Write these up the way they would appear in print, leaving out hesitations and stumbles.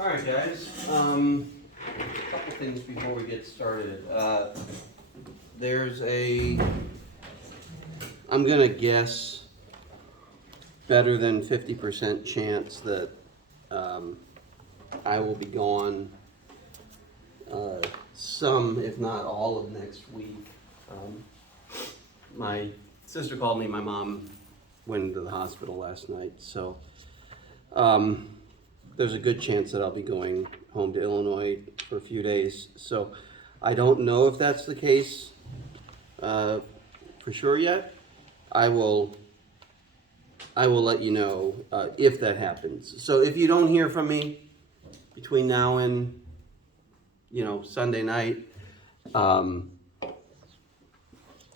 All right, guys. A couple things before we get started. There's I'm gonna guess, better than 50% chance that I will be gone some, if not all, of next week. My sister called me. My mom went into the hospital last night, so there's a good chance that I'll be going home to Illinois for a few days. So I don't know if that's the case for sure yet. I will let you know if that happens. So if you don't hear from me between now and Sunday night,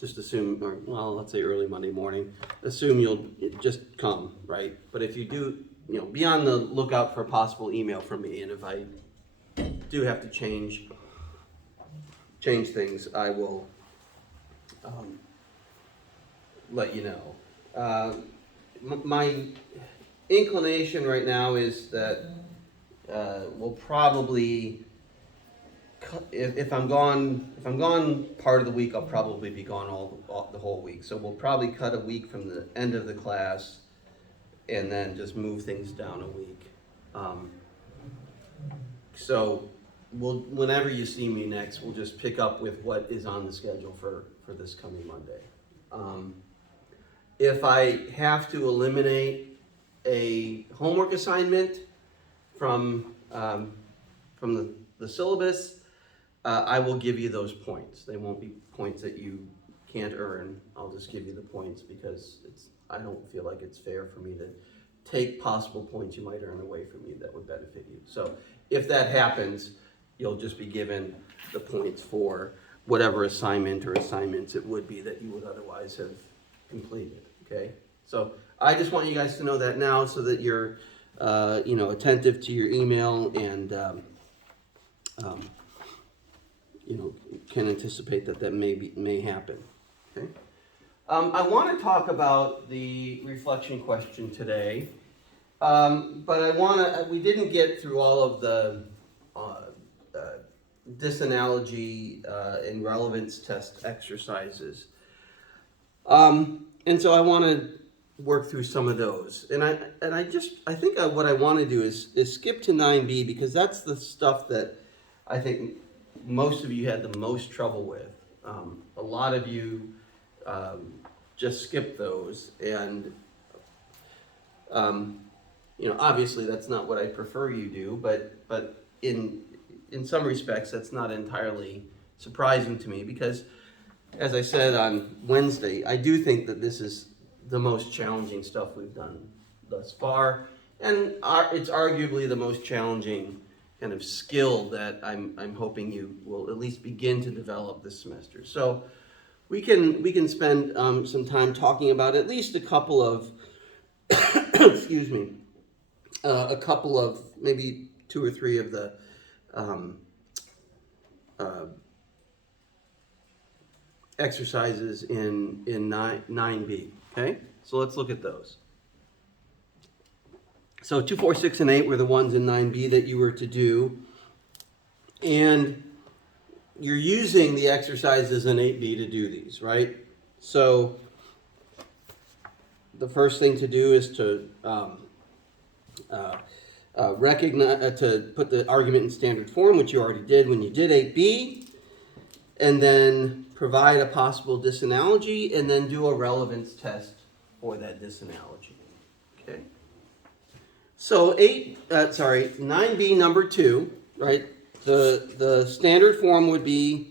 just assume, or well, let's say early Monday morning, assume you'll just come, right? But if you do, be on the lookout for a possible email from me, and if I do have to change things, I will let you know. My inclination right now is that we'll probably, if I'm gone part of the week, I'll probably be gone all the whole week. So we'll probably cut a week from the end of the class, and then just move things down a week. So whenever you see me next, we'll just pick up with what is on the schedule for this coming Monday. If I have to eliminate a homework assignment from the syllabus, I will give you those points. They won't be points that you can't earn. I'll just give you the points because I don't feel like it's fair for me to take possible points you might earn away from you that would benefit you. So if that happens, you'll just be given the points for whatever assignment or assignments it would be that you would otherwise have completed, okay? So I just want you guys to know that now so that you're attentive to your email and can anticipate that may happen, okay? I want to talk about the reflection question today, but we didn't get through all of the disanalogy and relevance test exercises. And so I want to work through some of those. And I think what I want to do is skip to 9B because that's the stuff that I think most of you had the most trouble with. A lot of you just skip those, and obviously that's not what I prefer you do, but in some respects that's not entirely surprising to me because, as I said on Wednesday, I do think that this is the most challenging stuff we've done thus far, and it's arguably the most challenging kind of skill that I'm hoping you will at least begin to develop this semester. So we can spend some time talking about at least a couple of excuse me, a couple of maybe 2 or 3 of the exercises in 9B. Okay, so let's look at those. So 2, 4, 6, and 8 were the ones in 9B that you were to do, and you're using the exercises in 8B to do these, right? So the first thing to do is to recognize, to put the argument in standard form, which you already did when you did 8B, and then provide a possible disanalogy, and then do a relevance test for that disanalogy. Okay. So 9B number 2, right? The standard form would be,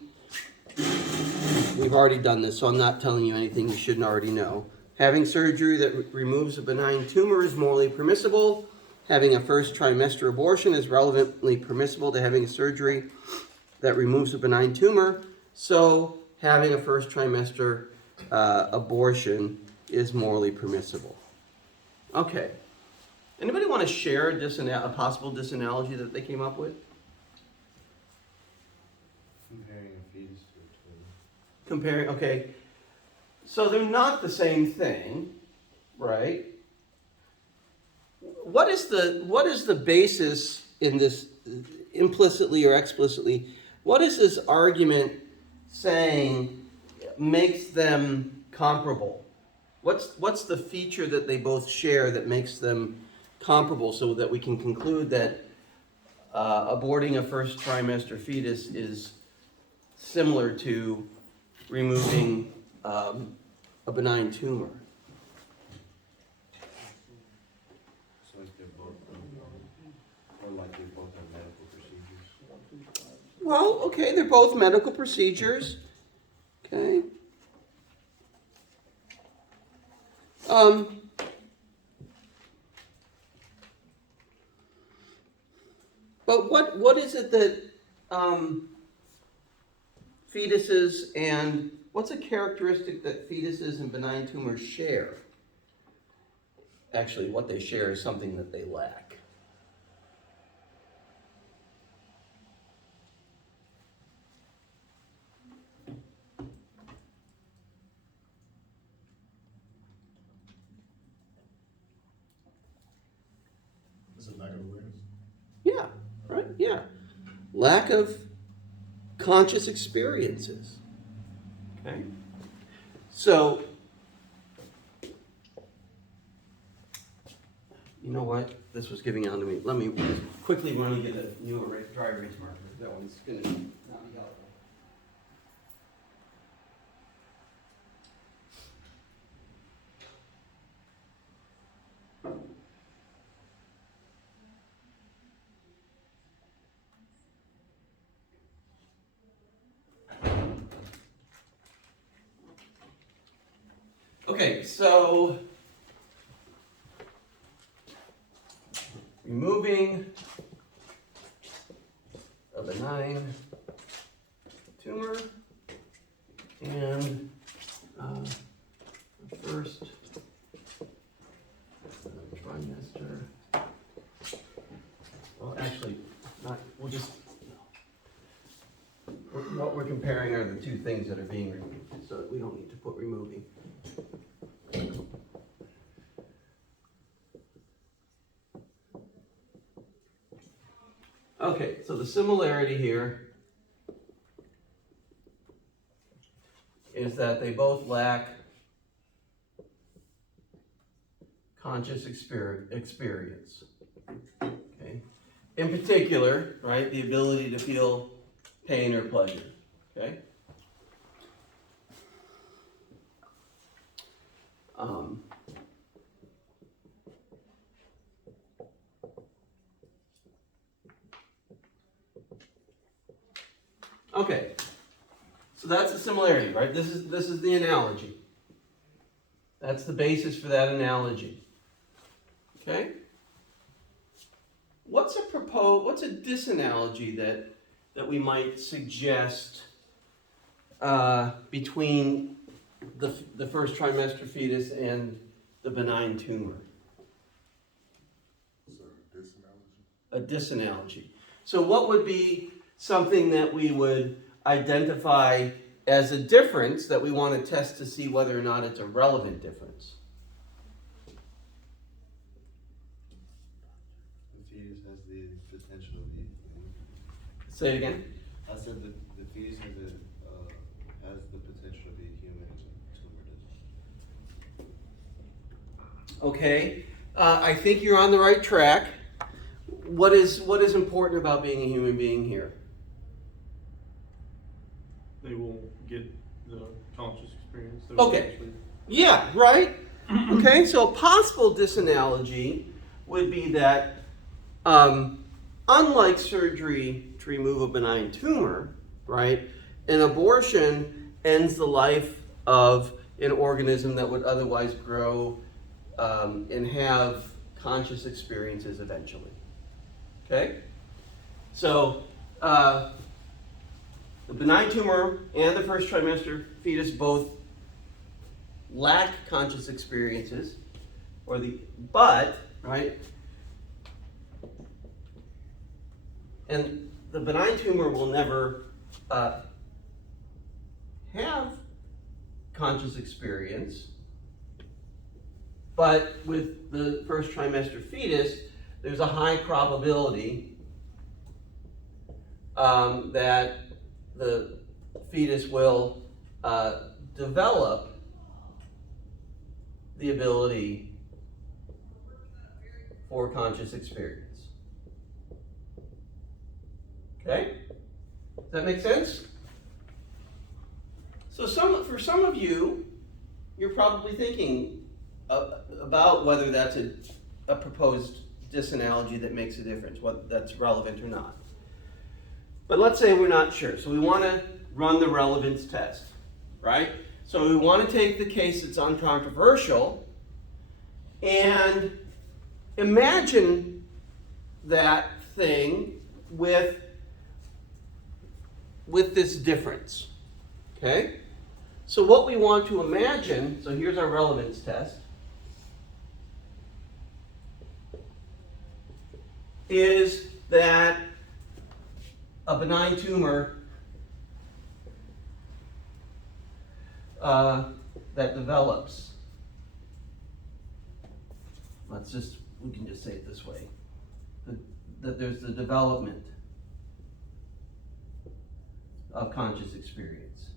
we've already done this, so I'm not telling you anything you shouldn't already know. Having surgery that removes a benign tumor is morally permissible. Having a first trimester abortion is relevantly permissible to having a surgery that removes a benign tumor. So having a first trimester abortion is morally permissible. Okay. Anybody want to share a possible disanalogy that they came up with? Comparing a fetus to a twin. Comparing, okay. So they're not the same thing, right? What is the basis in this implicitly or explicitly, what is this argument saying makes them comparable? What's the feature that they both share that makes them comparable so that we can conclude that aborting a first trimester fetus is similar to removing a benign tumor? So like they're both, or like they both have medical procedures. Well, okay, they're both medical procedures. Okay. But what is it that fetuses and what's a characteristic that fetuses and benign tumors share? Actually, what they share is something that they lack. Is it lack of awareness? Yeah, right? Yeah. Lack of conscious experiences. Okay? So, you know what? This was giving out to me. Let me quickly run and get a new dry erase marker. That one's going to not be helpful. Okay, so removing a benign tumor and the first trimester. Well, actually, not. We'll just. What we're comparing are the two things that are being removed, so we don't need to put removing. Okay, so the similarity here is that they both lack conscious experience. Okay, in particular, right, the ability to feel pain or pleasure. Okay. Okay, so that's the similarity, right? This is the analogy. That's the basis for that analogy. Okay? What's a disanalogy that we might suggest between the first trimester fetus and the benign tumor? So, disanalogy? A disanalogy. So what would be something that we would identify as a difference that we want to test to see whether or not it's a relevant difference? The fetus has the potential to be human. Say it again. I said the fetus has the potential to be human and the tumor doesn't. Okay. I think you're on the right track. What is important about being a human being here? They will get the conscious experience. They will Okay. actually- Yeah, right? Okay, so a possible disanalogy would be that unlike surgery to remove a benign tumor, right, an abortion ends the life of an organism that would otherwise grow and have conscious experiences eventually. Okay? So, the benign tumor and the first trimester fetus both lack conscious experiences, but, right? And the benign tumor will never have conscious experience, but with the first trimester fetus, there's a high probability that the fetus will develop the ability for conscious experience. Okay? Does that make sense? So for some of you, you're probably thinking about whether that's a proposed disanalogy that makes a difference, whether that's relevant or not. But let's say we're not sure. So we want to run the relevance test, right? So we want to take the case that's uncontroversial and imagine that thing with this difference, okay? So what we want to imagine, so here's our relevance test, is that a benign tumor that develops, we can just say it this way, that there's the development of conscious experience.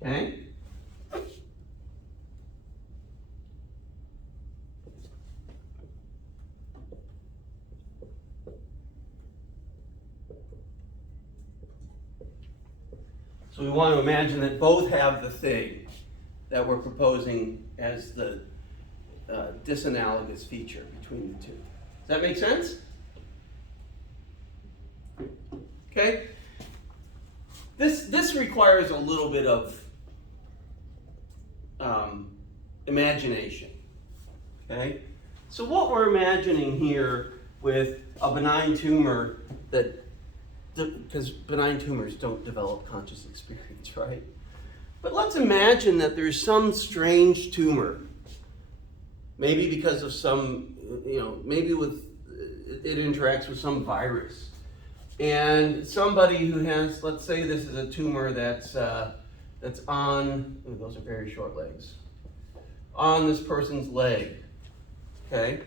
Okay? So we want to imagine that both have the thing that we're proposing as the disanalogous feature between the two. Does that make sense? Okay? This requires a little bit of imagination. Okay? So what we're imagining here with a benign tumor that, because benign tumors don't develop conscious experience, right? But let's imagine that there's some strange tumor, maybe because of some, maybe it interacts with some virus. And somebody who has, let's say this is a tumor that's on, those are very short legs, on this person's leg, okay?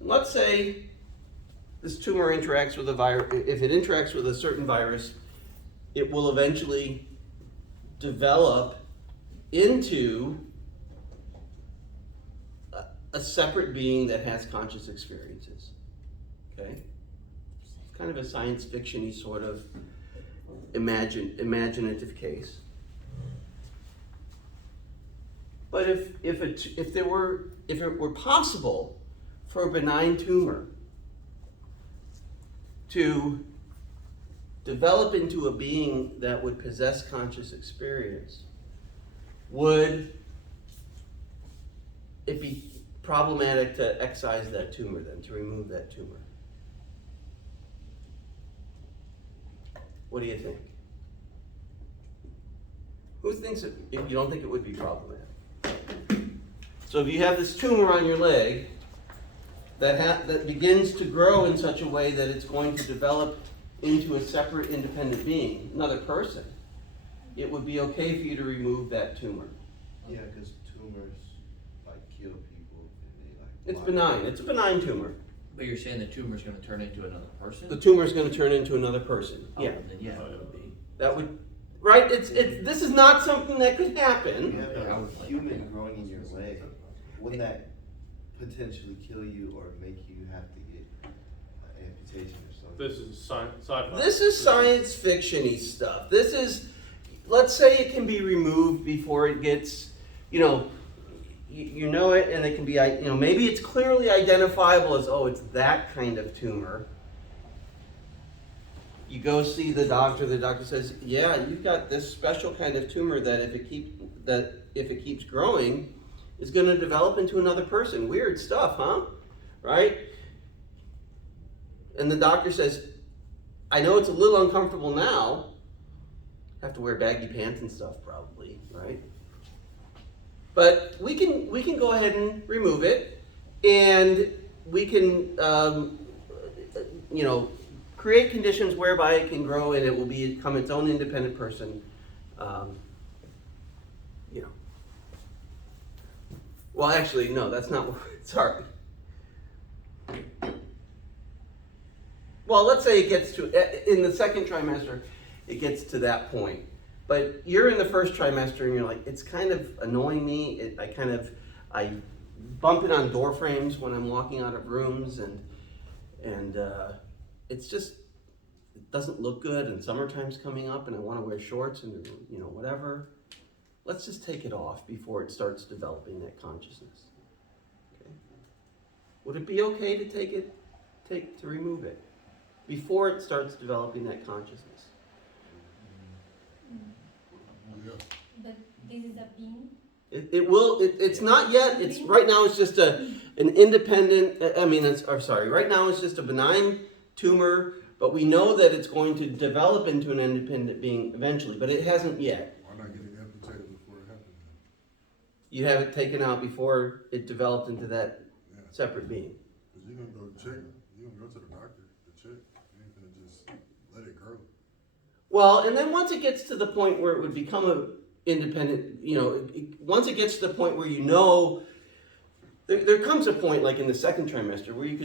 Let's say this tumor interacts with a virus. If it interacts with a certain virus, it will eventually develop into a separate being that has conscious experiences, okay? It's kind of a science fiction-y sort of imaginative case. But if it were possible for a benign tumor to develop into a being that would possess conscious experience, would it be problematic to excise that tumor then, to remove that tumor? What do you think? Who thinks if you don't think it would be problematic? So if you have this tumor on your leg that begins to grow in such a way that it's going to develop into a separate independent being, another person, it would be okay for you to remove that tumor. Yeah, because tumors kill people and they It's benign. It's a benign tumor. But you're saying the tumor's going to turn into another person? The tumor is going to turn into another person. Oh, Yeah, then yeah, it would be. that would. Right? This is not something that could happen. You have I a would like human that. growing in your leg. Wouldn't that potentially kill you or make you have to get an amputation or something? This is sci-fi. This is science fiction-y stuff. This is, let's say it can be removed before it gets, you know it, and it can be, maybe it's clearly identifiable as, oh, it's that kind of tumor. You go see the doctor says, yeah, you've got this special kind of tumor that if it keeps growing, is going to develop into another person. Weird stuff, huh? Right? And the doctor says, I know it's a little uncomfortable now. Have to wear baggy pants and stuff probably, right? But we can go ahead and remove it, and we can create conditions whereby it can grow and it will become its own independent person. Well, actually, no, that's not. Sorry. well, let's say it gets to, in the second trimester, it gets to that point. But you're in the first trimester and you're like, it's kind of annoying me. I bump it on door frames when I'm walking out of rooms and it's just, it doesn't look good and summertime's coming up and I want to wear shorts and, you know, whatever. Let's just take it off before it starts developing that consciousness. Okay? Would it be okay to remove it before it starts developing that consciousness? Yeah. But this is a bean. It's not yet, it's, right now it's just an independent, right now it's just a benign tumor, but we know that it's going to develop into an independent being eventually, but it hasn't yet. Why not get it amputated before it happens? You have it taken out before it developed into that Yeah. separate being. Cause you're gonna go check, you're gonna go to the doctor to check. You ain't gonna just let it grow. Well, and then once it gets to the point where it would become a independent, once it gets to the point where there comes a point like in the second trimester where you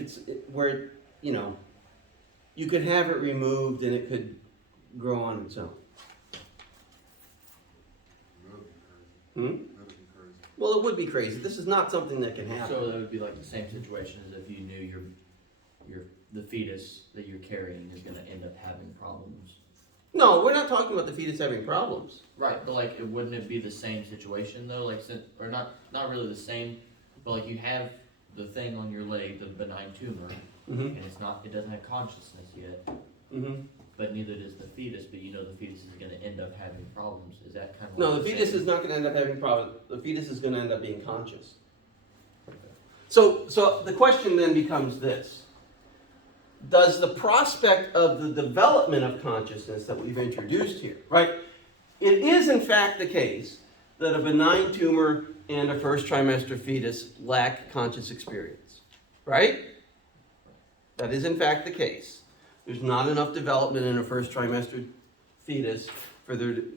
could have it removed and it could grow on its own. That'd be crazy. That'd be crazy. Well, it would be crazy. This is not something that can happen. So that would be like the same situation as if you knew the fetus that you're carrying is gonna end up having problems. No, we're not talking about the fetus having problems. Right, but like, wouldn't it be the same situation though? Like, or not really the same, but like you have the thing on your leg, the benign tumor, Mm-hmm. and it doesn't have consciousness yet, Mm-hmm. but neither does the fetus, but you know the fetus is gonna end up having problems. Is that kind of No, like the fetus same? is not going to end up having problems. The fetus is going to end up being conscious. So the question then becomes this. Does the prospect of the development of consciousness that we've introduced here, right? It is in fact the case that a benign tumor and a first trimester fetus lack conscious experience, right? That is in fact the case. There's not enough development in a first trimester fetus for there to,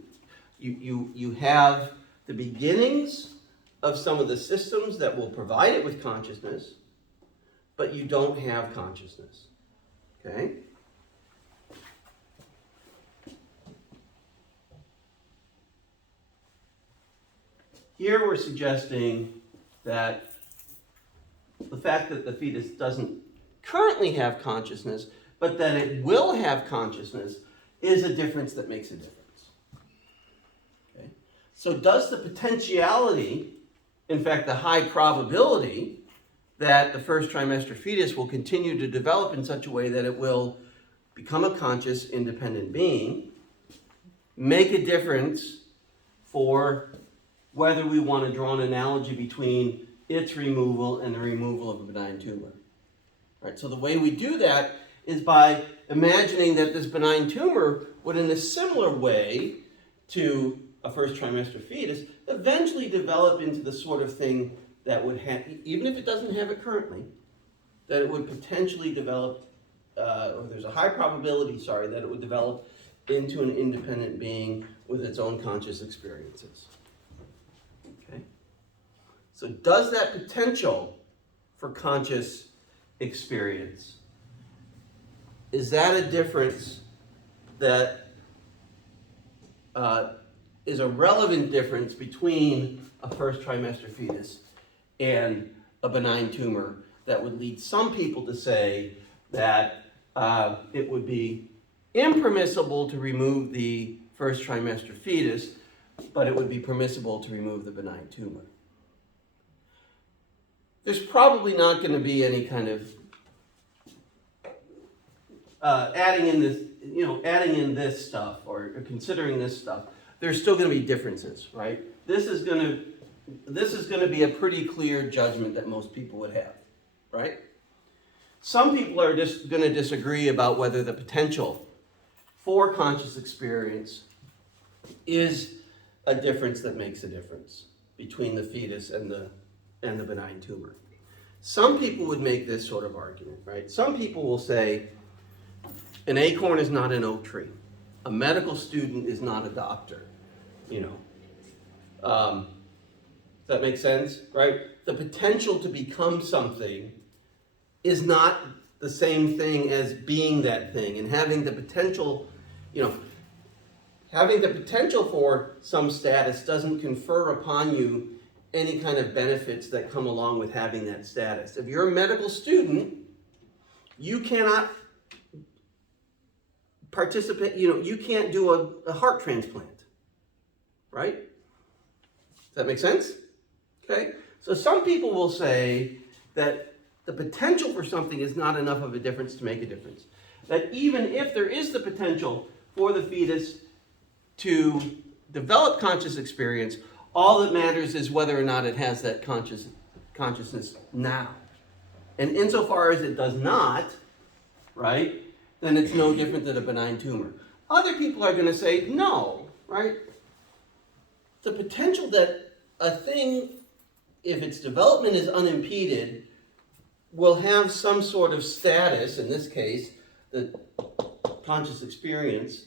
you have the beginnings of some of the systems that will provide it with consciousness, but you don't have consciousness. Okay? Here we're suggesting that the fact that the fetus doesn't currently have consciousness, but that it will have consciousness, is a difference that makes a difference. Okay? So does the potentiality, in fact the high probability, that the first trimester fetus will continue to develop in such a way that it will become a conscious, independent being, make a difference for whether we want to draw an analogy between its removal and the removal of a benign tumor. Right? So the way we do that is by imagining that this benign tumor would, in a similar way to a first trimester fetus, eventually develop into the sort of thing that would have, even if it doesn't have it currently, that it would potentially develop, or there's a high probability, that it would develop into an independent being with its own conscious experiences. Okay? So does that potential for conscious experience, is that a difference that is a relevant difference between a first trimester fetus and a benign tumor that would lead some people to say that it would be impermissible to remove the first trimester fetus, but it would be permissible to remove the benign tumor? There's probably not going to be any kind of adding in this stuff or considering this stuff. There's still going to be differences, right? This is going to be a pretty clear judgment that most people would have, right? Some people are just going to disagree about whether the potential for conscious experience is a difference that makes a difference between the fetus and the benign tumor. Some people would make this sort of argument, right? Some people will say an acorn is not an oak tree. A medical student is not a doctor, Does that make sense, right? The potential to become something is not the same thing as being that thing and having the potential, having the potential for some status doesn't confer upon you any kind of benefits that come along with having that status. If you're a medical student, you cannot participate, you can't do a heart transplant, right? Does that make sense? Okay? So some people will say that the potential for something is not enough of a difference to make a difference. That even if there is the potential for the fetus to develop conscious experience, all that matters is whether or not it has that consciousness now. And insofar as it does not, right, then it's no different than a benign tumor. Other people are going to say, no, right? The potential that a thing, if its development is unimpeded, will have some sort of status, in this case, the conscious experience,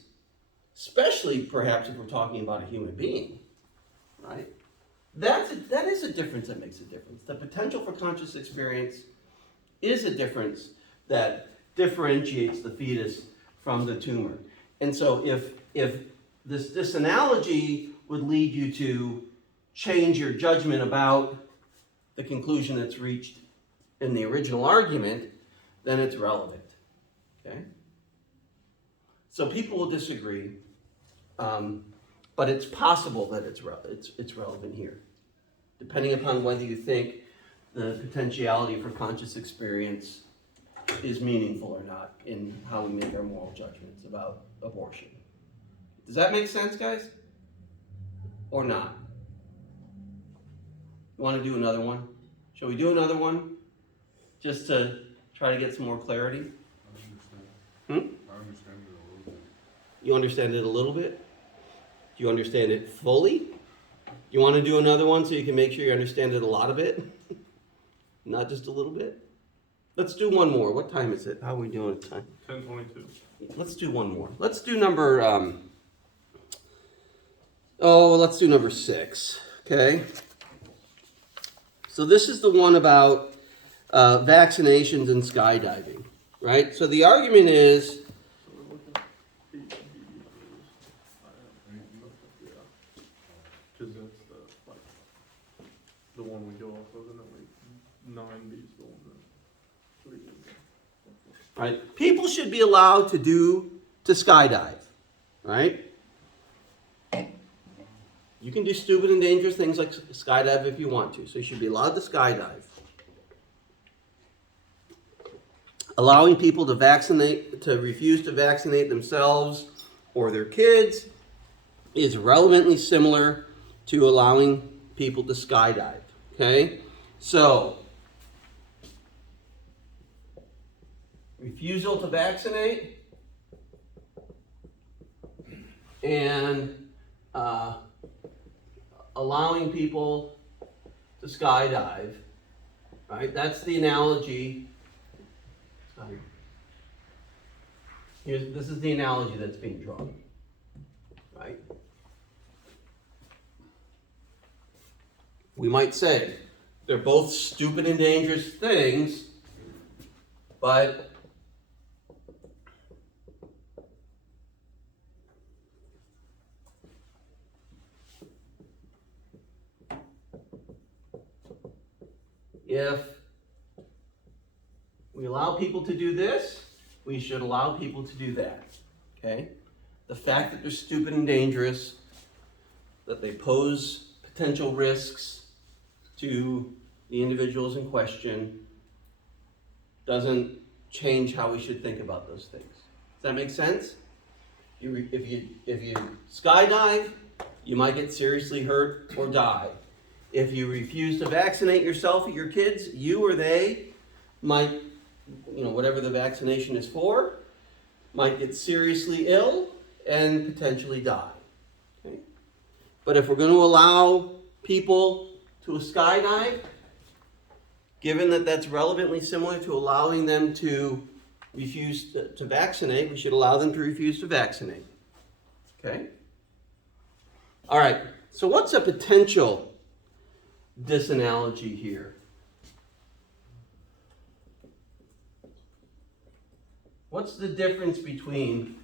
especially perhaps if we're talking about a human being, right? That is a difference that makes a difference. The potential for conscious experience is a difference that differentiates the fetus from the tumor. And so if this analogy would lead you to change your judgment about the conclusion that's reached in the original argument, then it's relevant. Okay? So people will disagree, but it's possible that it's relevant here, depending upon whether you think the potentiality for conscious experience is meaningful or not in how we make our moral judgments about abortion. Does that make sense, guys? Or not? You want to do another one? Shall we do another one? Just to try to get some more clarity? I understand it a little bit. You understand it a little bit? Do you understand it fully? You want to do another one so you can make sure you understand it a lot of it? Not just a little bit? Let's do one more. What time is it? How are we doing at time? 10:22. Let's do one more. Let's do number, let's do number 6, okay? So this is the one about vaccinations and skydiving, right? So the argument is, Because that's the one we go off of, and then 9B is the one that we right, people should be allowed to skydive, right? You can do stupid and dangerous things like skydive if you want to, so you should be allowed to skydive. Allowing people to refuse to vaccinate themselves or their kids is relevantly similar to allowing people to skydive, okay? So, refusal to vaccinate and allowing people to skydive, right? That's the analogy. This is the analogy that's being drawn, right? We might say they're both stupid and dangerous things, but if we allow people to do this, we should allow people to do that, okay? The fact that they're stupid and dangerous, that they pose potential risks to the individuals in question, doesn't change how we should think about those things. Does that make sense? If you skydive, you might get seriously hurt or die. If you refuse to vaccinate yourself or your kids, you or they might, whatever the vaccination is for, might get seriously ill and potentially die. Okay? But if we're going to allow people to skydive, given that that's relevantly similar to allowing them to refuse to vaccinate, we should allow them to refuse to vaccinate. Okay? All right, so what's a potential disanalogy here? What's the difference between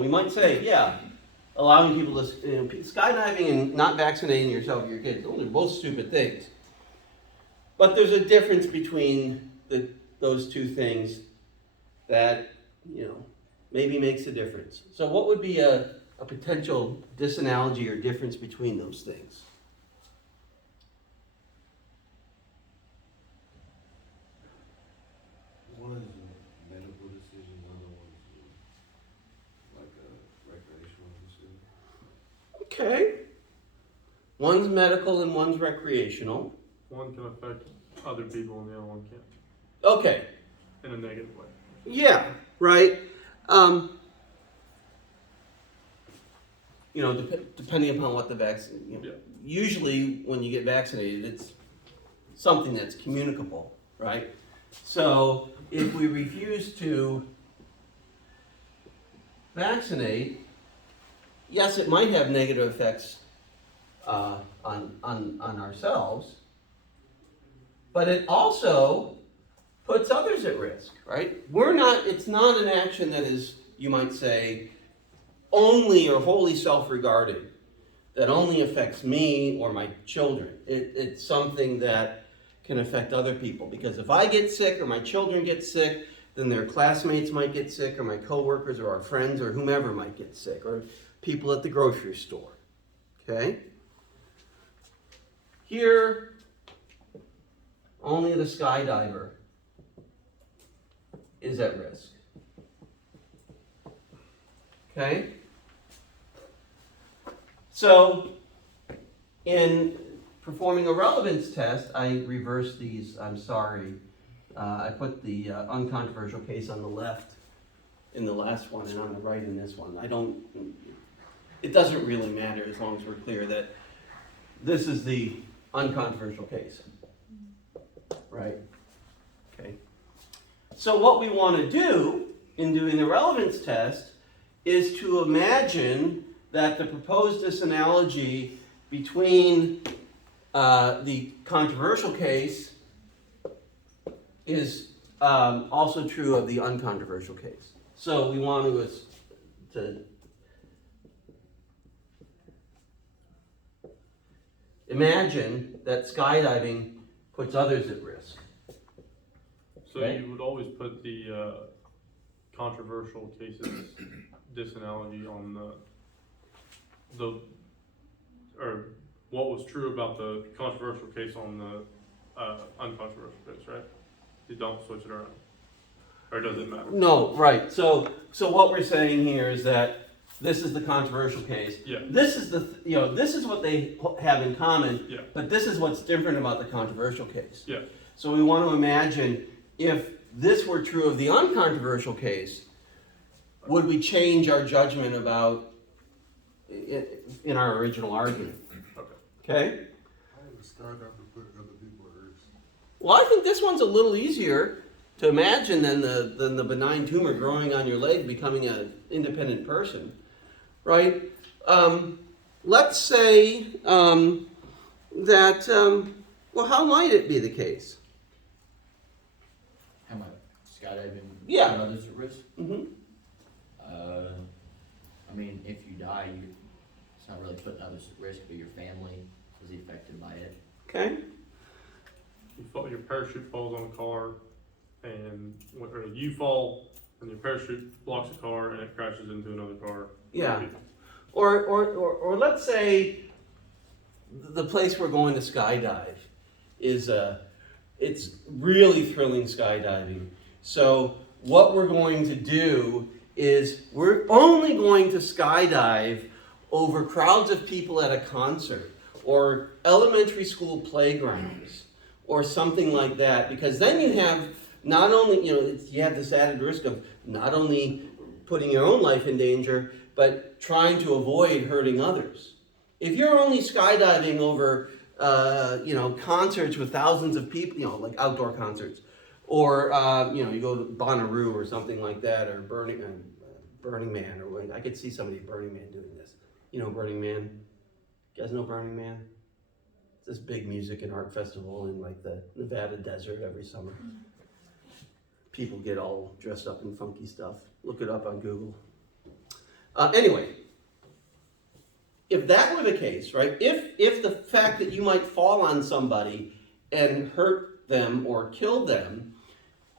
we might say, yeah, allowing people to, skydiving and not vaccinating yourself or your kids, those are both stupid things. But there's a difference between those two things that, maybe makes a difference. So what would be a potential disanalogy or difference between those things? One is a medical decision, the other one is like a recreational decision. Okay. One's medical and one's recreational. One can affect other people and the other one can't, Okay. in a negative way. Yeah, right. Depending upon what the vaccine, Yeah. usually when you get vaccinated, it's something that's communicable, right? So if we refuse to vaccinate, yes, it might have negative effects on ourselves, but it also puts others at risk, right? It's not an action that is, you might say, only or wholly self-regarding, that only affects me or my children. It's something that can affect other people, because if I get sick or my children get sick, then their classmates might get sick, or my coworkers or our friends or whomever might get sick, or people at the grocery store, okay? Here, only the skydiver is at risk. Okay? So, in performing a relevance test, I reversed these, I'm sorry. I put the uncontroversial case on the left in the last one and on the right in this one. It doesn't really matter as long as we're clear that this is the uncontroversial case. Right? Okay. So what we want to do in doing the relevance test is to imagine that the proposed disanalogy between the controversial case is also true of the uncontroversial case. So we want to imagine that skydiving puts others at risk. So Right. you would always put the controversial cases disanalogy on or what was true about the controversial case on the uncontroversial case, right? You don't switch it around, or does it matter? No, right. So what we're saying here is that this is the controversial case. Yeah. This is this is what they have in common. Yeah. But this is what's different about the controversial case. Yeah. So we want to imagine if this were true of the uncontroversial case, would we change our judgment about in our original argument? Okay. How would the skydiver put other people at risk? Well, I think this one's a little easier to imagine than the benign tumor growing on your leg becoming an independent person, right? Let's say that, well, how might it be the case? How about skydiving? Yeah. Put others at risk? Mm-hmm. I mean, if you die, it's not really putting others at risk, but your family is affected by it. Okay. Your parachute falls on a car, or you fall, and your parachute blocks a car, and it crashes into another car. Yeah. Or let's say the place we're going to skydive is it's really thrilling skydiving. So what we're going to do is we're only going to skydive over crowds of people at a concert or elementary school playgrounds or something like that, because then you have not only, you have this added risk of not only putting your own life in danger, but trying to avoid hurting others. If you're only skydiving over, concerts with thousands of people, like outdoor concerts, or, you go to Bonnaroo or something like that, or Burning Man, or I could see somebody at Burning Man doing this. Burning Man? You guys know Burning Man? this big music and art festival in like the Nevada desert every summer. People get all dressed up in funky stuff. Look it up on Google. Anyway, if that were the case, right? If the fact that you might fall on somebody and hurt them or kill them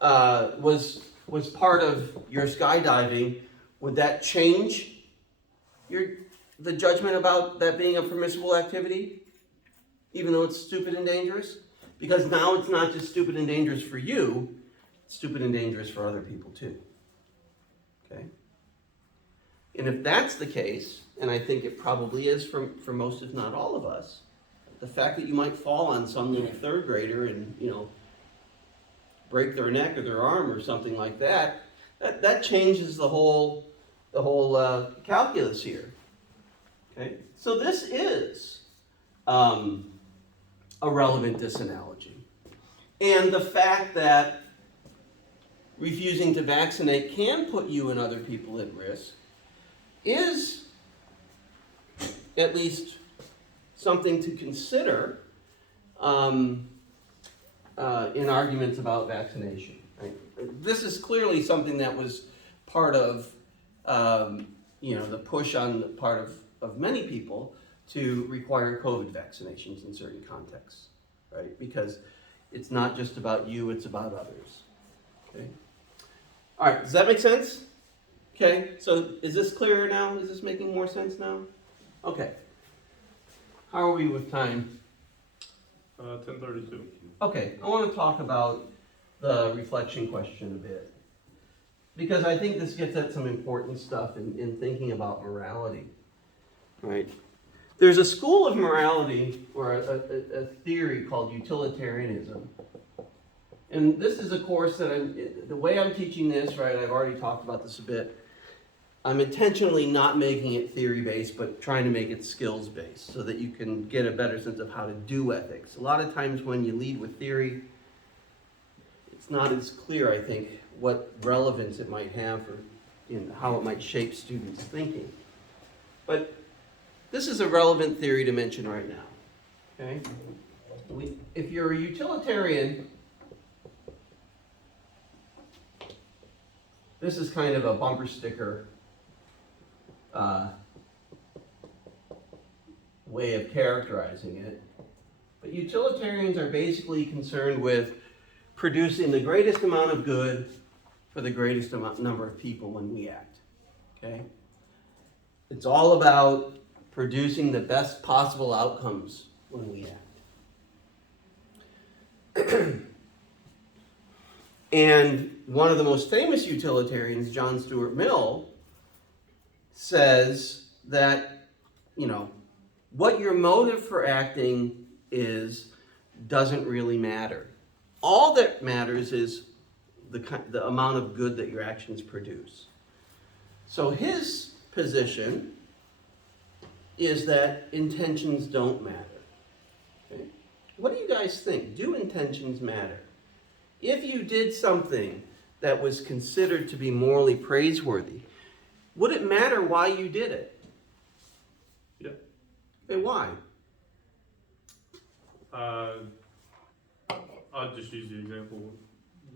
was part of your skydiving, would that change the judgment about that being a permissible activity, even though it's stupid and dangerous? Because now it's not just stupid and dangerous for you, it's stupid and dangerous for other people too. Okay? And if that's the case, and I think it probably is for most, if not all of us, the fact that you might fall on some little third grader and, break their neck or their arm or something like that, that changes the whole calculus here. Okay? So this is a relevant disanalogy. And the fact that refusing to vaccinate can put you and other people at risk is at least something to consider in arguments about vaccination. Right? This is clearly something that was part of the push on the part of many people to require COVID vaccinations in certain contexts, right? Because it's not just about you, it's about others. Okay. All right, does that make sense? Okay, so is this clearer now? Is this making more sense now? Okay. How are we with time? 10:32. Okay, I want to talk about the reflection question a bit. Because I think this gets at some important stuff in thinking about morality. Right? There's a school of morality, or a theory called utilitarianism. And this is a course that the way I'm teaching this, right, I've already talked about this a bit. I'm intentionally not making it theory-based, but trying to make it skills-based so that you can get a better sense of how to do ethics. A lot of times when you lead with theory, it's not as clear, I think, what relevance it might have or how it might shape students' thinking. But this is a relevant theory to mention right now. Okay? If you're a utilitarian, this is kind of a bumper sticker way of characterizing it. But utilitarians are basically concerned with producing the greatest amount of good for the greatest number of people when we act. Okay? It's all about producing the best possible outcomes when we act. And one of the most famous utilitarians, John Stuart Mill, says that, what your motive for acting is doesn't really matter. All that matters is the amount of good that your actions produce. So his position is that intentions don't matter. Okay? What do you guys think? Do intentions matter? If you did something that was considered to be morally praiseworthy, would it matter why you did it? Yeah. Okay, why? I'll just use the example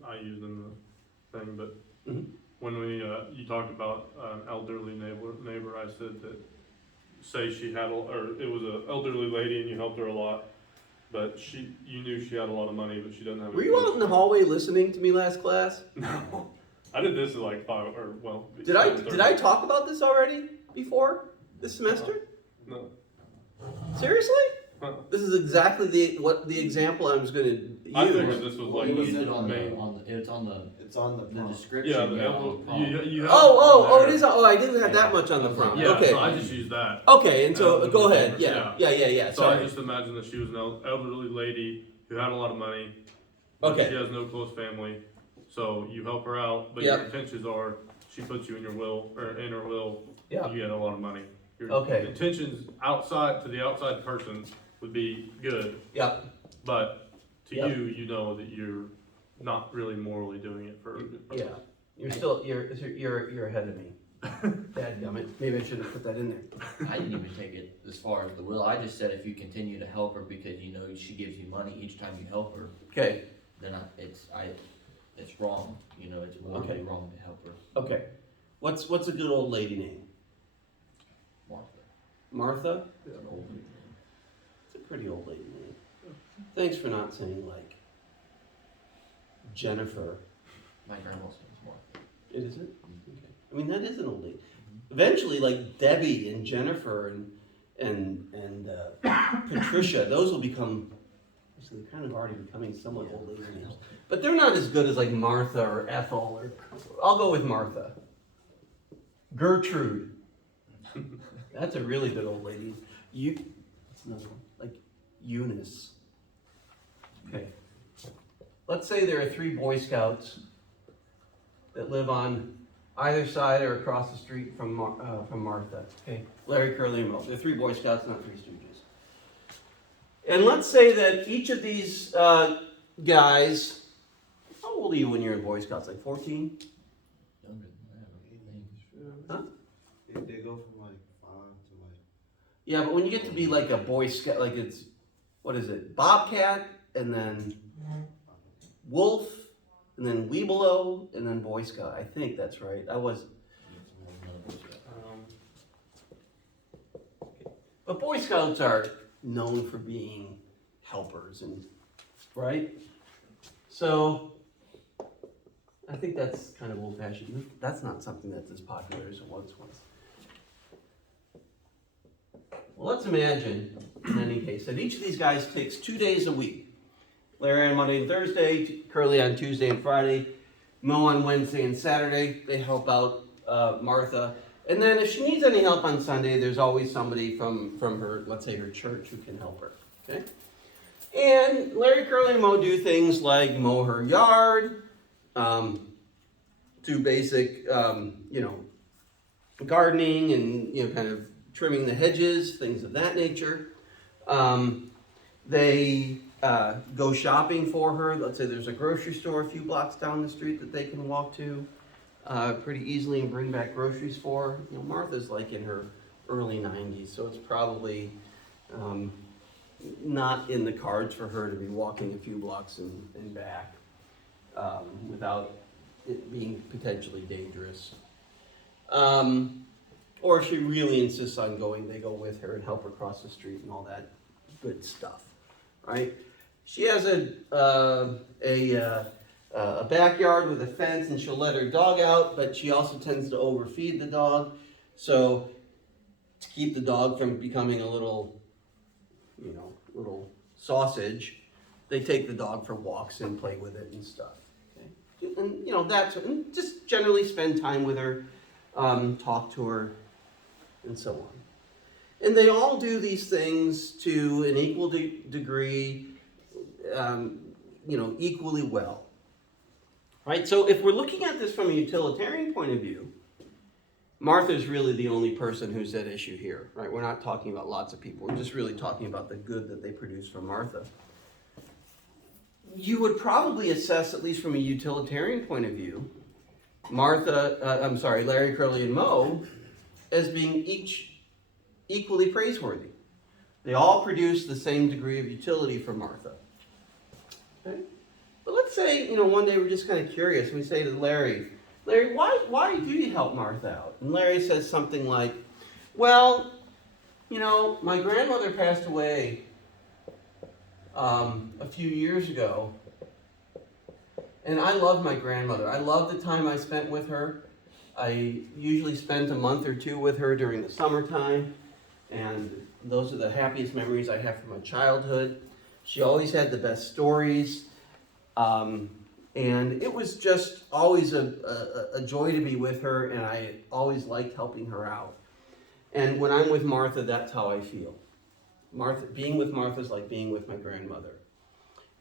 I used in the thing, but Mm-hmm. when you talked about an elderly neighbor, I said that, say she had, or it was an elderly lady and you helped her a lot, but you knew she had a lot of money, but she doesn't have. Were you out in the hallway listening to me last class? No, I did this at like 5 or well. Did I 7:30. talk about this already before this semester? No. Seriously? Huh. This is exactly the example I was going to use. I figured this was like He the used it on the, main. it's on It's on the the prompt. description. Yeah, the on the envelope. prompt. You have Oh, there. it is. Oh, I didn't have that much on the prompt. Yeah, Okay. so I just used that. Okay, and so And go the ahead. numbers, Yeah. So I Sorry. just imagined that she was an elderly lady who had a lot of money. Okay. She has no close family, so you help her out, but Yep. your intentions are she puts you in your will or in her will. Yeah. You get a lot of money. Your Okay. intentions outside to the outside person would be good, Yep. but to Yep. you know that you're not really morally doing it for a good purpose. Yeah. You're ahead of me. Dadgummit, maybe I should have put that in there. I didn't even take it as far as the will, I just said if you continue to help her because you know she gives you money each time you help her, Okay, then it's wrong, you know, it's morally Okay. wrong to help her. okay. What's a good old lady name? Martha, Martha? it's an old name. It's a pretty old lady name. Thanks for not saying like Jennifer. My grandma's name's Martha. It is it? Okay. I mean, that is an old lady. Eventually, like Debbie and Jennifer and Patricia, those will become, so they're kind of already becoming somewhat old lady names. But they're not as good as like Martha or Ethel or, I'll go with Martha. Gertrude. That's a really good old lady. What's another one? Like Eunice. Okay. Let's say there are 3 Boy Scouts that live on either side or across the street from Martha. Okay, Larry, Curly, and Moe. They're 3 Boy Scouts, not 3 Stooges. And let's say that each of these guys, how old are you when you're in Boy Scouts? Like 14? Younger than that, I think. Huh? They go from like 5 to like. Yeah, but when you get to be like a Boy Scout, like it's, what is it? Bobcat, and then Wolf, and then Weebelo, and then Boy Scout. I think that's right. I was. It's more than another Boy Scout. But Boy Scouts are known for being helpers, and right? So I think that's kind of old-fashioned. That's not something that's as popular as it once was. Well, let's imagine, in any case, that each of these guys takes 2 days a week. Larry on Monday and Thursday, Curly on Tuesday and Friday, Moe on Wednesday and Saturday. They help out Martha. And then if she needs any help on Sunday, there's always somebody from her, let's say her church, who can help her. Okay? And Larry, Curly, and Moe do things like mow her yard, do basic, gardening and, kind of trimming the hedges, things of that nature. They go shopping for her. Let's say there's a grocery store a few blocks down the street that they can walk to pretty easily and bring back groceries for. Martha's like in her early 90s, so it's probably not in the cards for her to be walking a few blocks and back without it being potentially dangerous. Or if she really insists on going, they go with her and help her cross the street and all that good stuff, right? She has a backyard with a fence, and she'll let her dog out, but she also tends to overfeed the dog. So to keep the dog from becoming a little sausage, they take the dog for walks and play with it and stuff. Okay? And just generally spend time with her, talk to her, and so on. And they all do these things to an equal degree, equally well. Right? So if we're looking at this from a utilitarian point of view, Martha's really the only person who's at issue here, right? We're not talking about lots of people. We're just really talking about the good that they produce from Martha. You would probably assess, at least from a utilitarian point of view, Larry, Curly, and Moe as being each equally praiseworthy. They all produce the same degree of utility for Martha. Okay? But let's say, one day we're just kind of curious, and we say to Larry, why do you help Martha out? And Larry says something like, well, my grandmother passed away a few years ago, and I love my grandmother. I love the time I spent with her. I usually spent a month or 2 with her during the summertime, and those are the happiest memories I have from my childhood. She always had the best stories, and it was just always a joy to be with her, and I always liked helping her out. And when I'm with Martha, that's how I feel. Being with Martha is like being with my grandmother.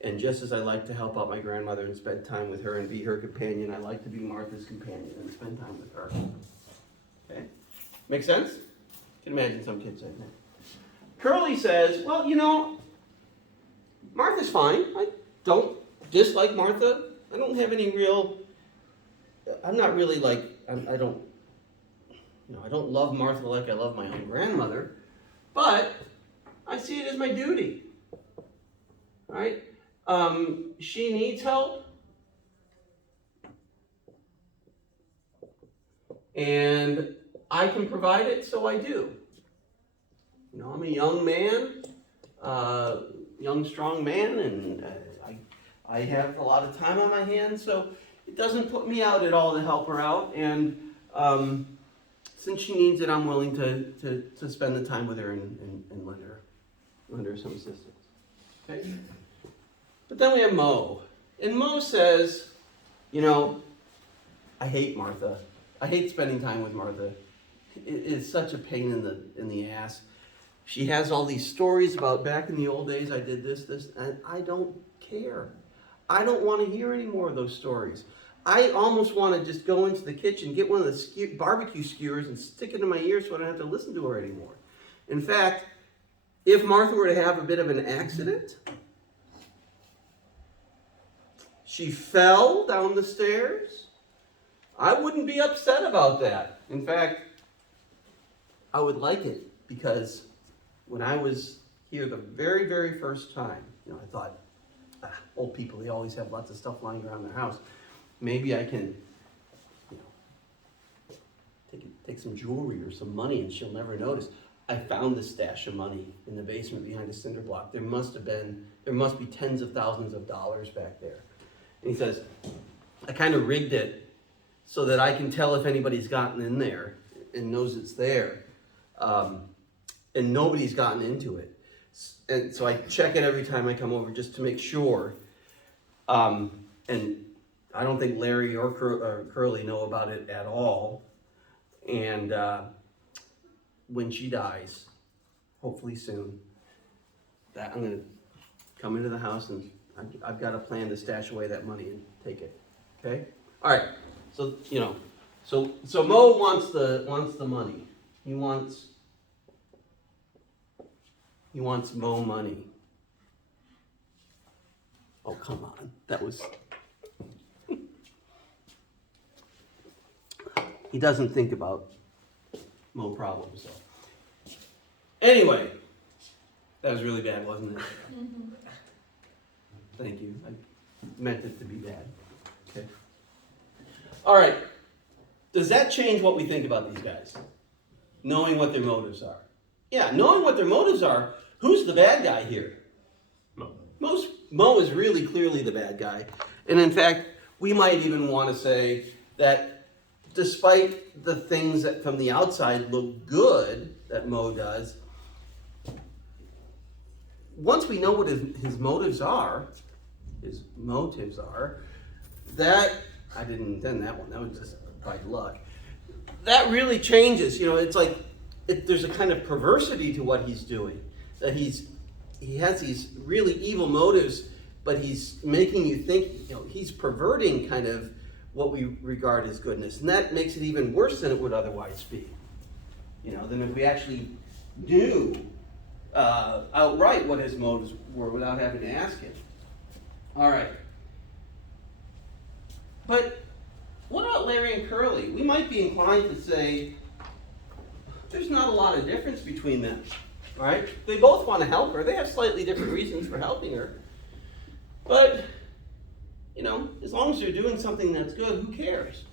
And just as I like to help out my grandmother and spend time with her and be her companion, I like to be Martha's companion and spend time with her. Okay? Make sense? You can imagine some kids saying that. Curly says, well, Martha's fine. I don't dislike Martha. I don't have any I'm not really like, I don't You know, I don't love Martha like I love my own grandmother, but I see it as my duty. Right? She needs help. And I can provide it, so I do. You know, I'm a young man, young, strong man, and I have a lot of time on my hands, so it doesn't put me out at all to help her out. And since she needs it, I'm willing to spend the time with her and lend her some assistance. Okay? But then we have Mo. And Mo says, you know, I hate Martha. I hate spending time with Martha. It is such a pain in the ass. She has all these stories about back in the old days I did this, and I don't care. I don't want to hear any more of those stories. I almost want to just go into the kitchen, get one of the barbecue skewers and stick it in my ear so I don't have to listen to her anymore. In fact, if Martha were to have a bit of an accident, she fell down the stairs, I wouldn't be upset about that. In fact, I would like it, because when I was here the very, very first time, you know, I thought, old people, they always have lots of stuff lying around their house. Maybe I can, you know, take some jewelry or some money and she'll never notice. I found this stash of money in the basement behind a cinder block. There must be tens of thousands of dollars back there. And he says, I kind of rigged it so that I can tell if anybody's gotten in there and knows it's there. And nobody's gotten into it. And so I check it every time I come over just to make sure. And I don't think Larry or Curly know about it at all. And when she dies, hopefully soon, that I'm going to come into the house and I've got a plan to stash away that money and take it. Okay? All right. So, you know, so Mo wants the money. He wants Mo money. Oh, come on. That was... He doesn't think about Mo problems, so. Anyway, that was really bad, wasn't it? Thank you. I meant it to be bad. Okay. All right. Does that change what we think about these guys? Knowing what their motives are. Yeah, knowing what their motives are, who's the bad guy here? Mo. Mo is really clearly the bad guy. And in fact, we might even want to say that despite the things that from the outside look good that Mo does, once we know what his motives are, that, I didn't intend that one, that was just by luck. That really changes, you know, it's like, there's a kind of perversity to what he's doing. That he has these really evil motives, but he's making you think, you know, he's perverting kind of what we regard as goodness. And that makes it even worse than it would otherwise be. You know, than if we actually knew outright what his motives were without having to ask him. All right. But what about Larry and Curly? We might be inclined to say there's not a lot of difference between them, right? They both want to help her. They have slightly different reasons for helping her. But, you know, as long as you're doing something that's good, who cares?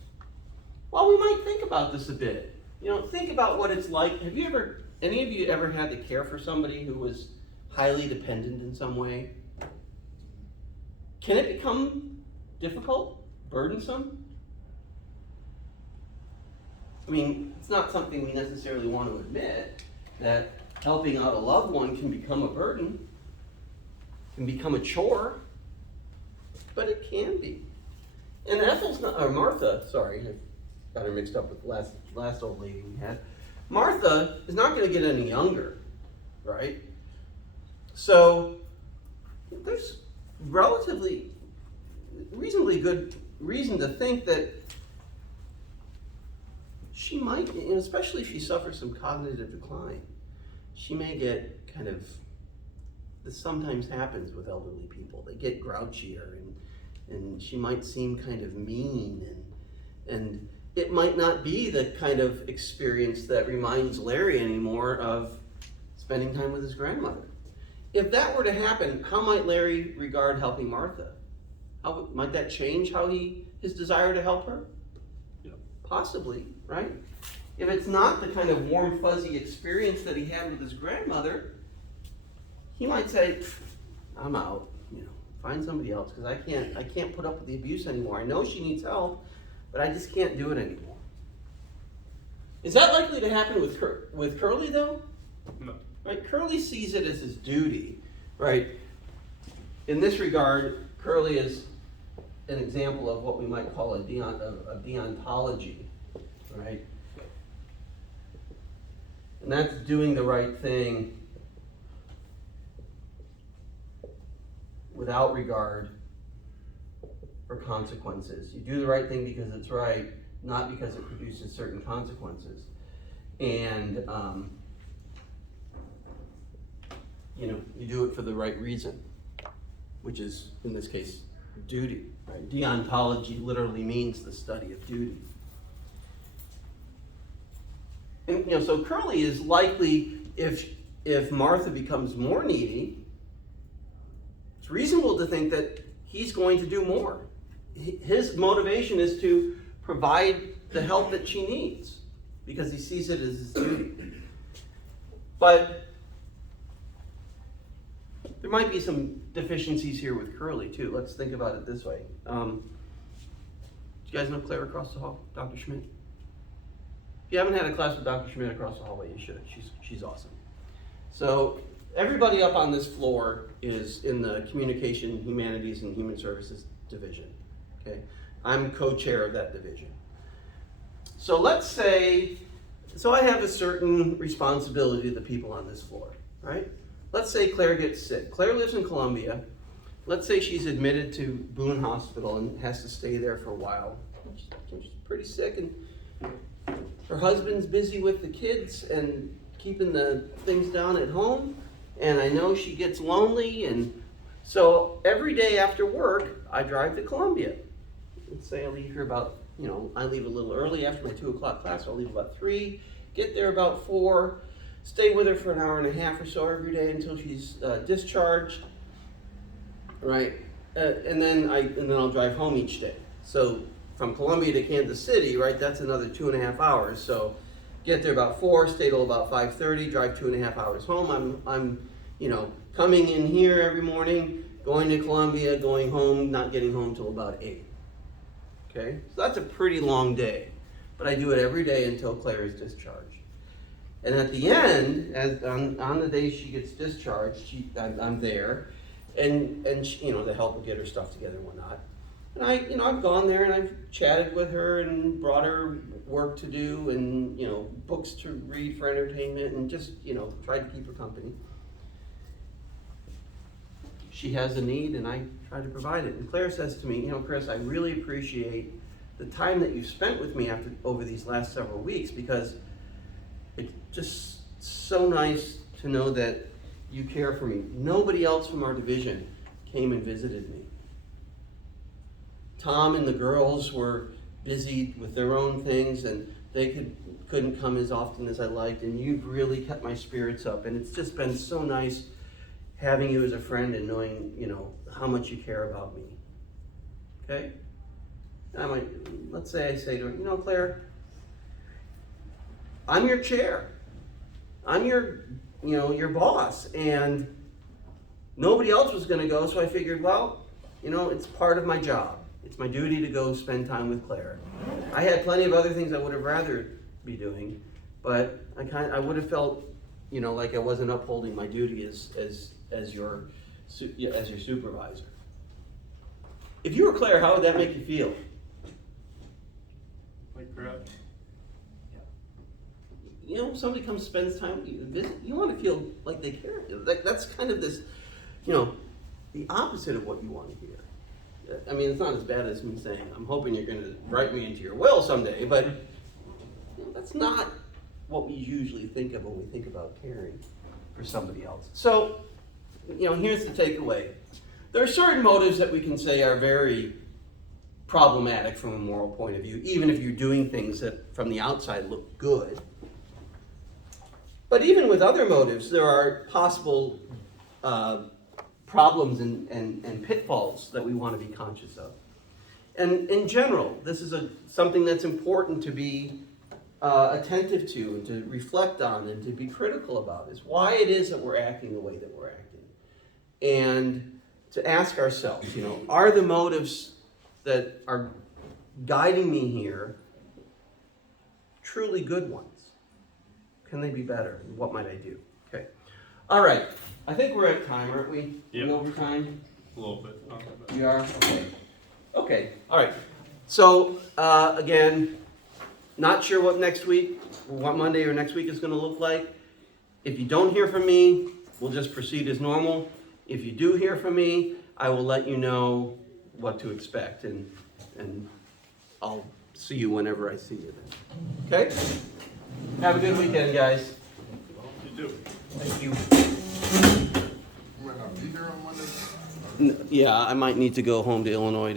Well, we might think about this a bit. You know, think about what it's like. Have you ever, any of you ever had to care for somebody who was highly dependent in some way? Can it become difficult, burdensome? I mean, it's not something we necessarily want to admit, that helping out a loved one can become a burden, can become a chore, but it can be. And Ethel's not, or Martha, sorry, I got her mixed up with the last old lady we had. Martha is not going to get any younger, right? So there's reasonably good reason to think that she might, and especially if she suffers some cognitive decline, she may get kind of, this sometimes happens with elderly people. They get grouchier and she might seem kind of mean and it might not be the kind of experience that reminds Larry anymore of spending time with his grandmother. If that were to happen, how might Larry regard helping Martha? How might that change his desire to help her? Yeah. Possibly, right? If it's not the kind of warm, fuzzy experience that he had with his grandmother, he might say, I'm out, find somebody else, because I can't put up with the abuse anymore. I know she needs help, but I just can't do it anymore. Is that likely to happen with Curly, though? No. Right? Curly sees it as his duty, right? In this regard, Curly is an example of what we might call a deontology, right? And that's doing the right thing without regard for consequences. You do the right thing because it's right, not because it produces certain consequences. And, you do it for the right reason, which is, in this case, duty. Right? Deontology literally means the study of duty. And, so Curly is likely, if Martha becomes more needy, it's reasonable to think that he's going to do more. His motivation is to provide the help that she needs because he sees it as his duty. But there might be some deficiencies here with Curly too. Let's think about it this way. Do you guys know Claire across the hall, Dr. Schmidt? If you haven't had a class with Dr. Schmidt across the hallway, you should. She's awesome. So everybody up on this floor is in the Communication, Humanities, and Human Services division. Okay, I'm co-chair of that division. So let's say, I have a certain responsibility to the people on this floor, right? Let's say Claire gets sick. Claire lives in Columbia. Let's say she's admitted to Boone Hospital and has to stay there for a while. She's pretty sick, and her husband's busy with the kids and keeping the things down at home. And I know she gets lonely, and so every day after work, I drive to Columbia. Let's say I leave here about, I leave a little early after my 2 o'clock class, so I'll leave about 3, get there about 4, stay with her for an hour and a half or so every day until she's discharged, right? And then I'll drive home each day. So from Columbia to Kansas City, right, that's another 2.5 hours. So get there about 4, stay till about 5:30, drive 2.5 hours home. I'm coming in here every morning, going to Columbia, going home, not getting home till about 8. Okay, so that's a pretty long day, but I do it every day until Claire is discharged. And at the end, on the day she gets discharged, I'm there, and she, to help her get her stuff together and whatnot. And I've gone there and I've chatted with her and brought her work to do and, books to read for entertainment and just, tried to keep her company. She has a need and I try to provide it. And Claire says to me, Chris, I really appreciate the time that you've spent with me over these last several weeks, because it's just so nice to know that you care for me. Nobody else from our division came and visited me. Tom and the girls were busy with their own things and they couldn't come as often as I liked, and you've really kept my spirits up, and it's just been so nice having you as a friend and knowing, how much you care about me. Okay? Let's say I say to her, Claire, I'm your chair. I'm your boss, and nobody else was going to go, so I figured, it's part of my job. It's my duty to go spend time with Claire. I had plenty of other things I would have rather be doing, but I would have felt, like I wasn't upholding my duty as your supervisor. If you were Claire, how would that make you feel? Like crap. Somebody comes spends time with you, visit, you want to feel like they care. That's kind of this, the opposite of what you want to hear. I mean, it's not as bad as me saying, I'm hoping you're going to write me into your will someday, but that's not what we usually think of when we think about caring for somebody else. So, here's the takeaway. There are certain motives that we can say are very problematic from a moral point of view, even if you're doing things that from the outside look good. But even with other motives, there are possible problems and pitfalls that we want to be conscious of. And in general, this is something that's important to be attentive to and to reflect on and to be critical about, is why it is that we're acting the way that we're acting. And to ask ourselves, are the motives that are guiding me here truly good ones? Can they be better? What might I do? Okay. All right. I think we're at time, aren't we? Yep. We over time? A little bit, not that bad. We are? Okay. Okay. All right. So, again, not sure what Monday or next week is going to look like. If you don't hear from me, we'll just proceed as normal. If you do hear from me, I will let you know what to expect, and I'll see you whenever I see you then. Okay? Have a good weekend, guys. You do. Thank you. You might not be here on Monday. Yeah, I might need to go home to Illinois to